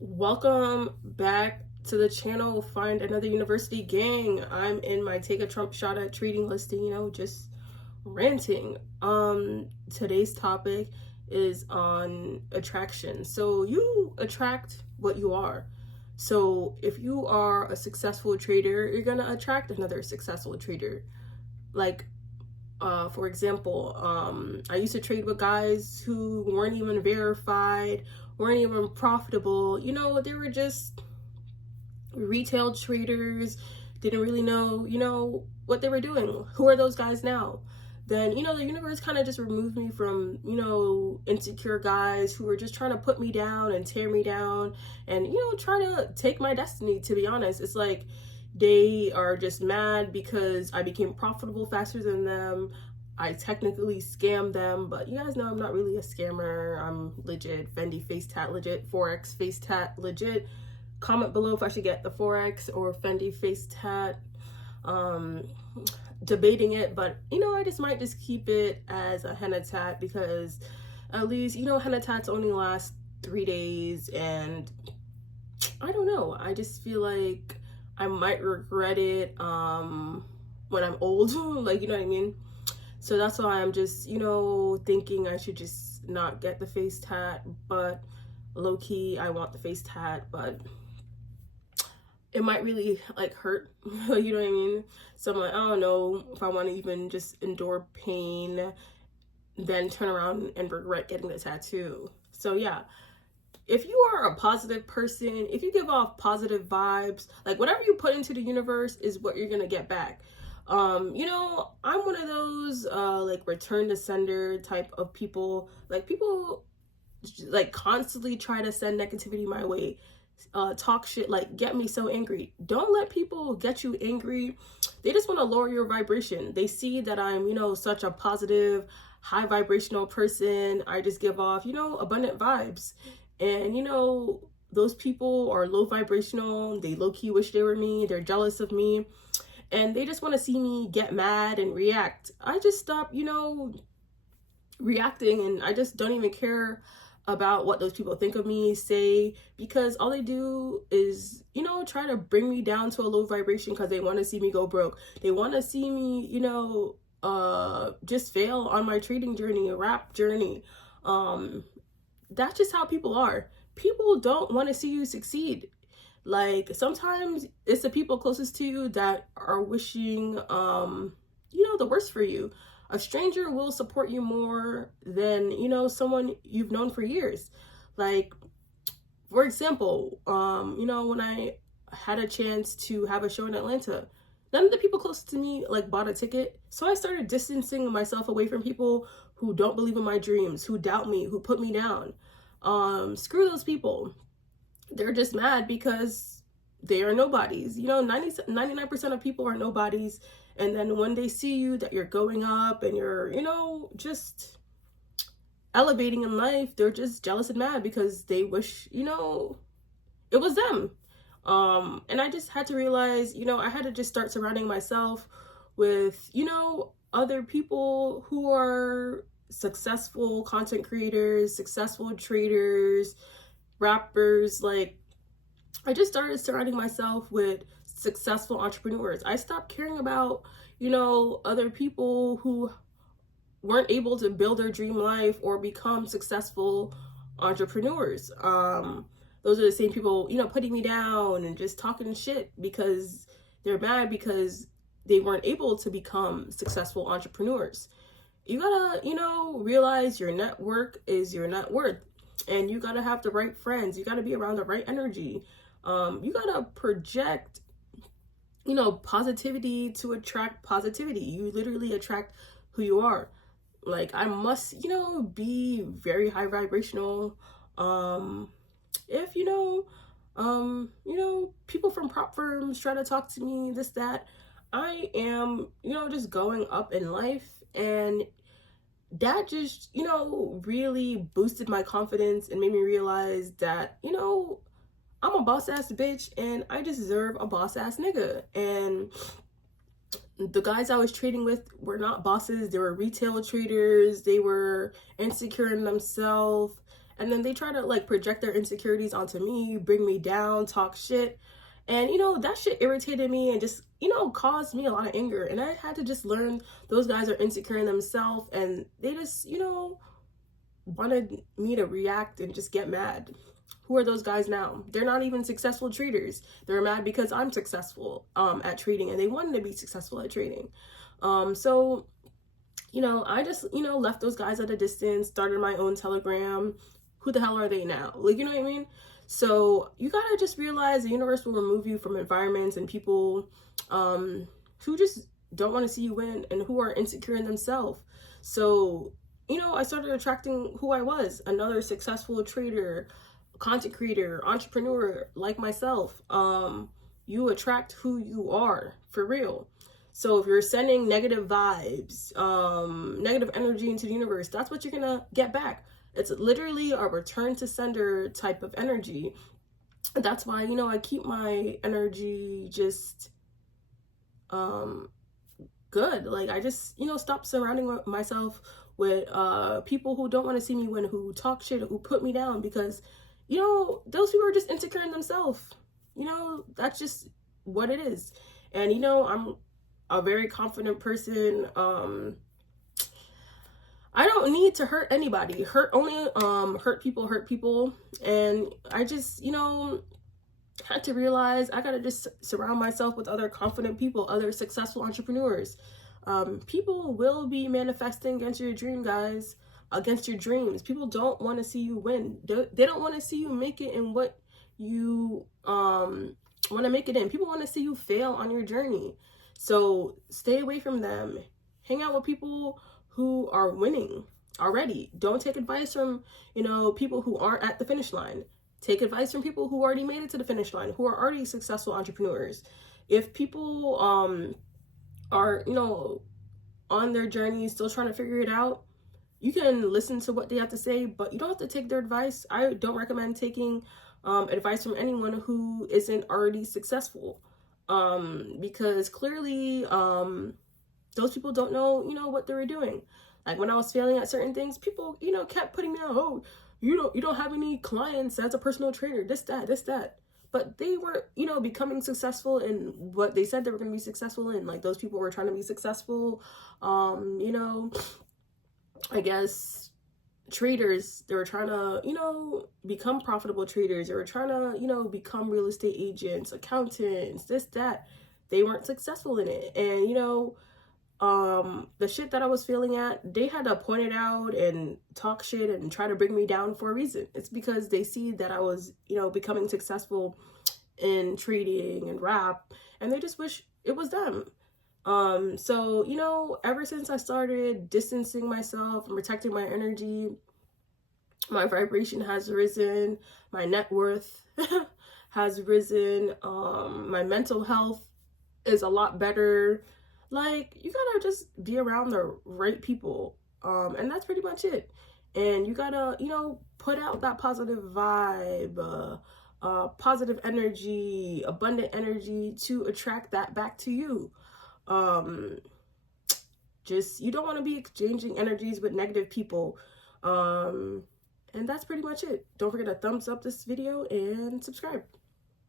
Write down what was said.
Welcome back to the channel. Find Another University gang. I'm in my take a Trump shot at trading listing, just ranting. Today's topic is on attraction. So you attract what you are. So if you are a successful trader, you're gonna attract another successful trader. Like for example, I used to trade with guys who weren't even verified, weren't even profitable. They were just retail traders, didn't really know, what they were doing. Who are those guys now? Then, the universe kind of just removed me from, insecure guys who were just trying to put me down and tear me down and, try to take my destiny, to be honest. It's like they are just mad because I became profitable faster than them. I technically scammed them, but you guys know I'm not really a scammer. I'm legit. Fendi face tat legit. Forex face tat legit. Comment below if I should get the Forex or Fendi face tat. Debating it, but I just might just keep it as a henna tat because at least henna tats only last 3 days, and I don't know. I just feel like I might regret it when I'm old. Like, you know what I mean? So that's why I'm just, thinking I should just not get the face tat, but low key I want the face tat, but it might really like hurt. You know what I mean? So I'm like, I don't know if I want to even just endure pain, then turn around and regret getting the tattoo. So yeah, if you are a positive person, if you give off positive vibes, like whatever you put into the universe is what you're gonna get back. I'm one of those like return to sender type of people. Like people like constantly try to send negativity my way, talk shit, like get me so angry. Don't let people get you angry. They just want to lower your vibration. They see that I'm such a positive, high vibrational person. I just give off abundant vibes, and those people are low vibrational. They low-key wish they were me. They're jealous of me, and they just want to see me get mad and react. I just stop reacting, and I just don't even care about what those people think of me, say, because all they do is try to bring me down to a low vibration because they want to see me go broke. They want to see me just fail on my trading journey, rap journey. That's just how people are. People don't want to see you succeed. Like sometimes it's the people closest to you that are wishing the worst for you. A stranger will support you more than someone you've known for years. Like for example, when I had a chance to have a show in Atlanta, none of the people close to me like bought a ticket. So I started distancing myself away from people who don't believe in my dreams, who doubt me, who put me down. Screw those people. They're just mad because they are nobodies. 99% of people are nobodies. And then when they see you that you're going up and you're, just elevating in life, they're just jealous and mad because they wish, it was them. And I just had to realize, I had to just start surrounding myself with, other people who are successful content creators, successful traders, rappers. Like I just started surrounding myself with successful entrepreneurs. I stopped caring about, other people who weren't able to build their dream life or become successful entrepreneurs. Those are the same people, putting me down and just talking shit because they're mad because they weren't able to become successful entrepreneurs. You gotta, realize your network is your net worth, and you gotta have the right friends. You gotta be around the right energy. You gotta project, positivity to attract positivity. You literally attract who you are. Like I must, be very high vibrational. If people from prop firms try to talk to me, this, that, I am, just going up in life, and that just, really boosted my confidence and made me realize that, I'm a boss ass bitch and I deserve a boss ass nigga. And the guys I was trading with were not bosses. They were retail traders. They were insecure in themselves. and then they try to like project their insecurities onto me, bring me down, talk shit. And that shit irritated me and just caused me a lot of anger. And I had to just learn those guys are insecure in themselves, and they just wanted me to react and just get mad. Who are those guys now? They're not even successful traders. They're mad because I'm successful at trading, and they wanted to be successful at trading. So I just left those guys at a distance, started my own Telegram. Who the hell are they now? Like, you know what I mean? So you gotta just realize the universe will remove you from environments and people who just don't want to see you win and who are insecure in themselves. So I started attracting who I was, another successful trader, content creator, entrepreneur like myself. You attract who you are, for real. So if you're sending negative vibes, negative energy into the universe, that's what you're gonna get back. It's literally a return to sender type of energy. That's why I keep my energy just good. Like, I just stop surrounding myself with people who don't want to see me win, who talk shit, who put me down, because those people are just insecure in themselves. That's just what it is. And I'm a very confident person. I don't need to hurt anybody. Hurt people. And I just had to realize I gotta just surround myself with other confident people, other successful entrepreneurs. People will be manifesting against your dream, guys, against your dreams. People don't want to see you win. They don't want to see you make it in what you want to make it in. People want to see you fail on your journey. So stay away from them. Hang out with people who are winning already. Don't take advice from people who aren't at the finish line. Take advice from people who already made it to the finish line, who are already successful entrepreneurs. If people are on their journey, still trying to figure it out, you can listen to what they have to say, but you don't have to take their advice. I don't recommend taking advice from anyone who isn't already successful, because clearly those people don't know what they were doing. Like, when I was failing at certain things, people kept putting me on, oh, you don't have any clients as a personal trader, this that. But they were becoming successful in what they said they were going to be successful in. Like, those people were trying to be successful, I guess traders. They were trying to become profitable traders. They were trying to become real estate agents, accountants, this that. They weren't successful in it. And the shit that I was feeling at, they had to point it out and talk shit and try to bring me down for a reason. It's because they see that I was becoming successful in trading and rap, and they just wish it was them. So ever since I started distancing myself and protecting my energy, my vibration has risen, my net worth has risen, my mental health is a lot better. Like, you gotta just be around the right people, and that's pretty much it. And you gotta put out that positive vibe, positive energy, abundant energy, to attract that back to you. Just, you don't want to be exchanging energies with negative people. And that's pretty much it. Don't forget to thumbs up this video and subscribe.